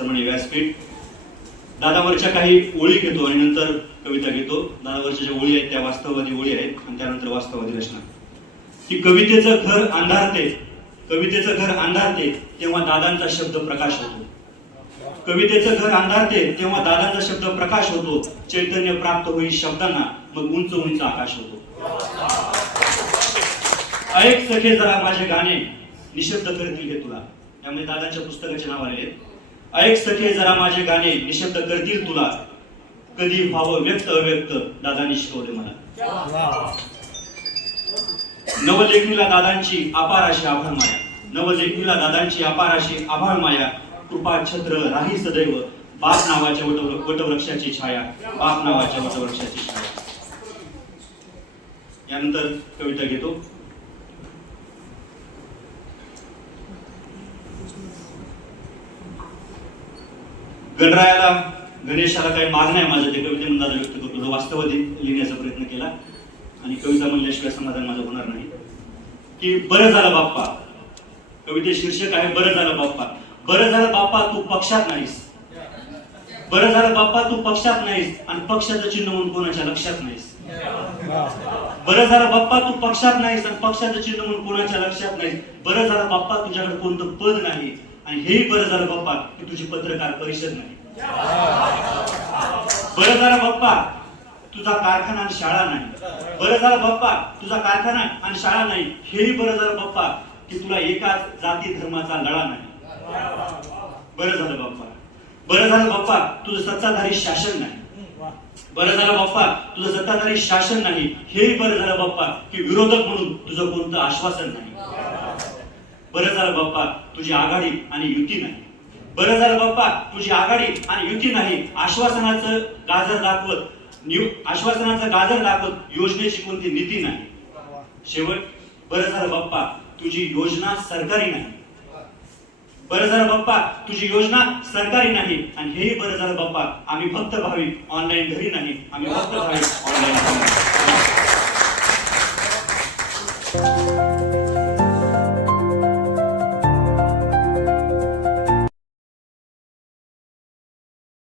व्यासपीठ दादावरच्या काही ओळी घेतो आणि नंतर कविता घेतो. दादावरच्या ज्या ओळी आहेत त्या वास्तववादी ओळी आहेत आणि त्यानंतर वास्तववादी रचना. की कवितेचं घर अंधारते कवितेचं घर अंधारते तेव्हा दादांचा शब्द प्रकाश होतो. कवितेचं घर अंधारते तेव्हा दादांचा शब्द प्रकाश होतो. चैतन्य प्राप्त होईल शब्दांना मग उंच उंच आकाश होतो. ऐक सखे जरा माझे गाणे निशब्द करतील हे तुला. त्यामुळे दादांच्या पुस्तकाचे नाव आले ऐक सखे जरा माझे गाणे निशब्द करतील तुला. कधी व्हावं व्यक्त अव्यक्त दादांनी शिकवले मला. नवलेखनीला दादांची अपार अशी आभार माया. नवलेखनीला दादांची अपार अशी आभार माया. कृपा छत्र राही सदैव बाप नावाच्या वट वटवृक्षाची छाया. बाप नावाच्या वटवृक्षाची छाया. यानंतर कविता घेतो. गणरायाला गणेशाला काही मागणं आहे माझं. ते कवितेमध्ये दादा व्यक्त करतो. जो वास्तववादी लिहिण्याचा प्रयत्न केला आणि कविता म्हणल्याशिवाय समाधान माझं होणार नाही. की बरं झालं बाप्पा. कविते शीर्षक आहे बरं झालं बाप्पा. बरं झालं बाप्पा तू पक्षात नाहीस. बरं झालं बाप्पा तू पक्षात नाहीस. आणि पक्षाचं चिन्ह म्हणून कोणाच्या लक्षात नाहीस? बरं झालं बाप्पा तू पक्षात नाहीस. आणि पक्षाचं चिन्ह म्हणून कोणाच्या लक्षात नाहीस? बरं झालं बाप्पा तुझ्याकडे कोणतं पद नाही. आणि हेही बरं झालं बाप्पा की तुझी पत्रकार परिषद नाही. बरं झालं बाप्पा तुझा कारखाना आणि शाळा नाही. बरं झालं बाप्पा तुझा कारखाना आणि शाळा नाही. हेही बरं झालं बाप्पा की तुला एकाच जाती धर्माचा लढा नाही. बरं झालं बाप्पा. बरं झालं बाप्पा तुझं सत्ताधारी शासन नाही. बरं झालं बाप्पा तुझं सत्ताधारी शासन नाही. हेही बरं झालं बाप्पा की विरोधक म्हणून तुझं कोणतं आश्वासन नाही. बरं झालं बाप्पा तुझी आघाडी आणि युती नाही. बरं झालं बाप्पा तुझी आघाडी आणि युती नाही. आश्वासनाचं गाजर दाखवत न्यू आश्वासनाचं गाजर दाखवत योजनेची कोणती नीती नाही. शेवट बरं झालं बाप्पा तुझी योजना सरकारी नाही. बरं झालं बाप्पा तुझी योजना सरकारी नाही. आणि हेही बरं झालं बाप्पा आम्ही फक्त भाविक ऑनलाईन घरी नाही. आम्ही फक्त भाविक ऑनलाईन